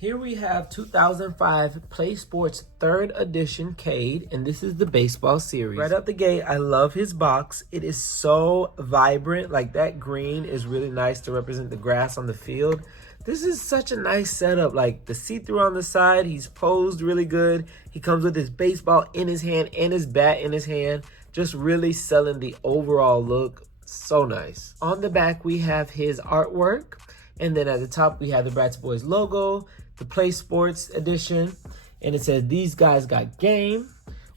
Here we have 2005 Play Sports 3rd edition Cade, and this is the baseball series. Right out the gate, I love his box. It is so vibrant. Like, that green is really nice to represent the grass on the field. This is such a nice setup. Like, the see-through on the side, he's posed really good. He comes with his baseball in his hand and his bat in his hand. Just really selling the overall look. So nice. On the back, we have his artwork. And then at the top, we have the Bratz Boyz logo, the Play Sports edition, and it says, "These guys got game,"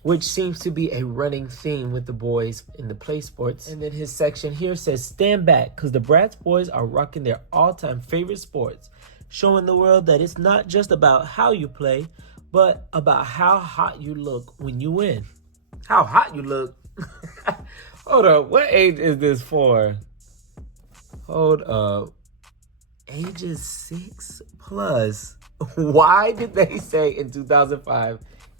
which seems to be a running theme with the boys in the Play Sports. And then his section here says, "Stand back, because the Bratz Boyz are rocking their all-time favorite sports, showing the world that it's not just about how you play, but about how hot you look when you win." How hot you look? Hold up, what age is this for? Hold up. Ages 6+. Why did they say in 2005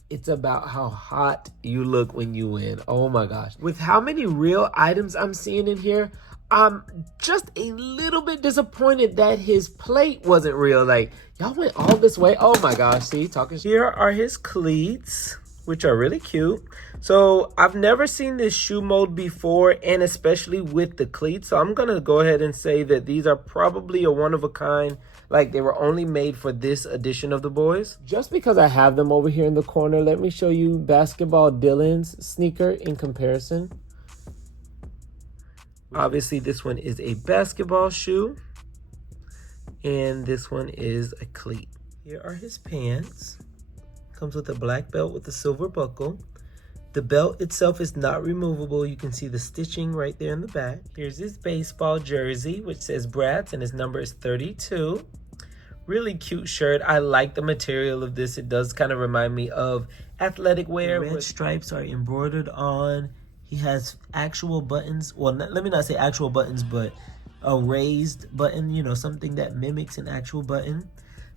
it's about how hot you look when you win? Oh my gosh. With how many real items I'm seeing in here, I'm just a little bit disappointed that his plate wasn't real. Like, y'all went all this way. Oh my gosh, see, talking. Here are his cleats, which are really cute. So I've never seen this shoe mold before, and especially with the cleats. So I'm gonna go ahead and say that these are probably a one-of-a-kind. Like, they were only made for this edition of the boys. Just because I have them over here in the corner, let me show you Basketball Dylan's sneaker in comparison. Obviously, this one is a basketball shoe, and this one is a cleat. Here are his pants. Comes with a black belt with a silver buckle. The belt itself is not removable. You can see the stitching right there in the back. Here's his baseball jersey, which says Bratz, and his number is 32. Really cute shirt. I like the material of this. It does kind of remind me of athletic wear. The red stripes are embroidered on. He has actual buttons. Well, let me not say actual buttons, but a raised button, you know, something that mimics an actual button.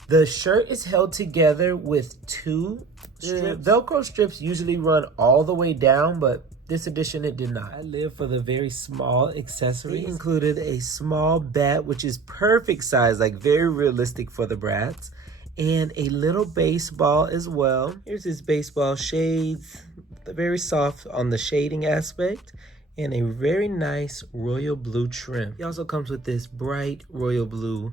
The shirt is held together with two strips. Velcro strips usually run all the way down, but this edition it did not. I live for the very small accessories. It included a small bat, which is perfect size, like very realistic for the Bratz, and a little baseball as well. Here's his baseball shades, very soft on the shading aspect, and a very nice royal blue trim. He also comes with this bright royal blue.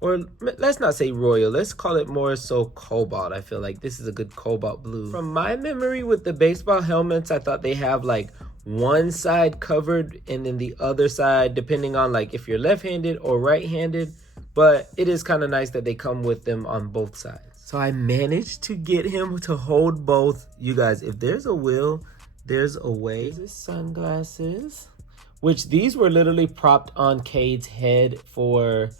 Or let's not say royal, let's call it more so cobalt. I feel like this is a good cobalt blue. From my memory with the baseball helmets, I thought they have like one side covered and then the other side, depending on like if you're left-handed or right-handed. But it is kind of nice that they come with them on both sides. So I managed to get him to hold both. You guys, if there's a will, there's a way. Here's his sunglasses, which these were literally propped on Cade's head for...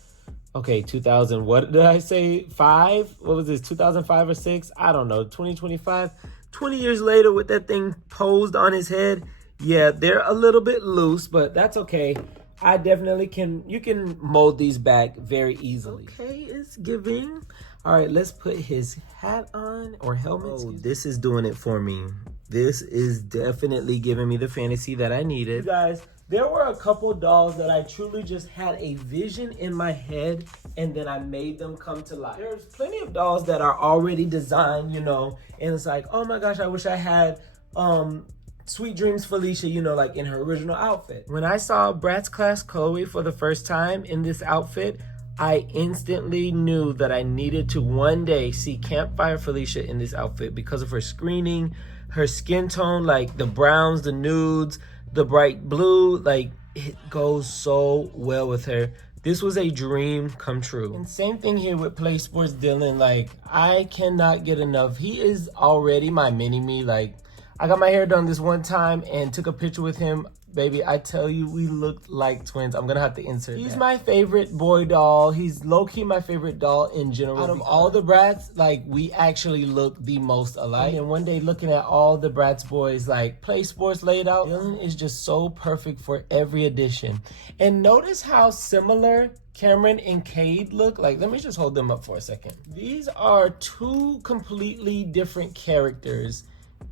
Okay, 2000, what did I say? 5? What was this, 2005 or 6? I don't know, 2025. 20 years later with that thing posed on his head. Yeah, they're a little bit loose, but that's okay. I definitely you can mold these back very easily. Okay, it's giving. All right, let's put his hat on or helmet. Oh, this is doing it for me. This is definitely giving me the fantasy that I needed. You guys, there were a couple dolls that I truly just had a vision in my head and then I made them come to life. There's plenty of dolls that are already designed, you know, and it's like, oh my gosh, I wish I had Sweet Dreams Felicia, you know, like in her original outfit. When I saw Bratz Class Chloe for the first time in this outfit, I instantly knew that I needed to one day see Campfire Felicia in this outfit because of her screening, her skin tone, like the browns, the nudes, the bright blue, like it goes so well with her. This was a dream come true. And same thing here with Play Sports Dylan. Like, I cannot get enough. He is already my mini-me. Like, I got my hair done this one time and took a picture with him. Baby, I tell you, we looked like twins. I'm gonna have to insert He's my favorite boy doll. He's low-key my favorite doll in general. Out of all the Bratz, like, we actually look the most alike. And one day looking at all the Bratz Boyz, like, Play Sports laid out, Dylan is just so perfect for every edition. And notice how similar Cameron and Cade look. Like, let me just hold them up for a second. These are two completely different characters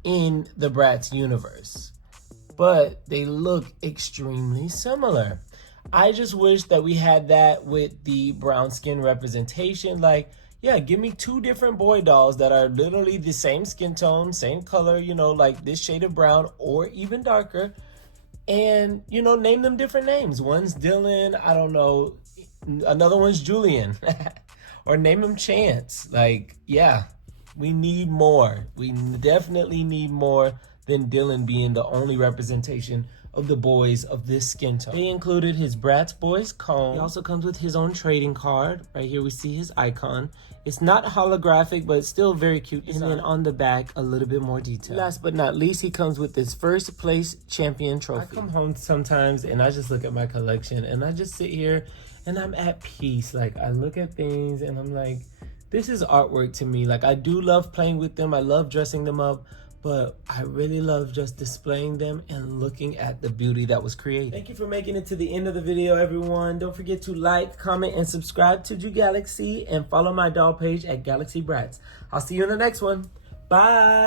in the Bratz universe, but they look extremely similar. I just wish that we had that with the brown skin representation. Like, yeah, give me 2 different boy dolls that are literally the same skin tone, same color, you know, like this shade of brown or even darker. And, you know, name them different names. One's Dylan, I don't know, another one's Julian. Or name him Chance. Like, yeah, we need more. We definitely need more than Dylan being the only representation of the boys of this skin tone. They included his Bratz Boyz comb. He also comes with his own trading card. Right here we see his icon. It's not holographic, but it's still very cute. And then on the back, a little bit more detail. Last but not least, he comes with this first place champion trophy. I come home sometimes and I just look at my collection and I just sit here and I'm at peace. Like, I look at things and I'm like, this is artwork to me. Like, I do love playing with them. I love dressing them up. But I really love just displaying them and looking at the beauty that was created. Thank you for making it to the end of the video, everyone. Don't forget to like, comment, and subscribe to Drew Galaxy and follow my doll page at Galaxy Bratz. I'll see you in the next one. Bye.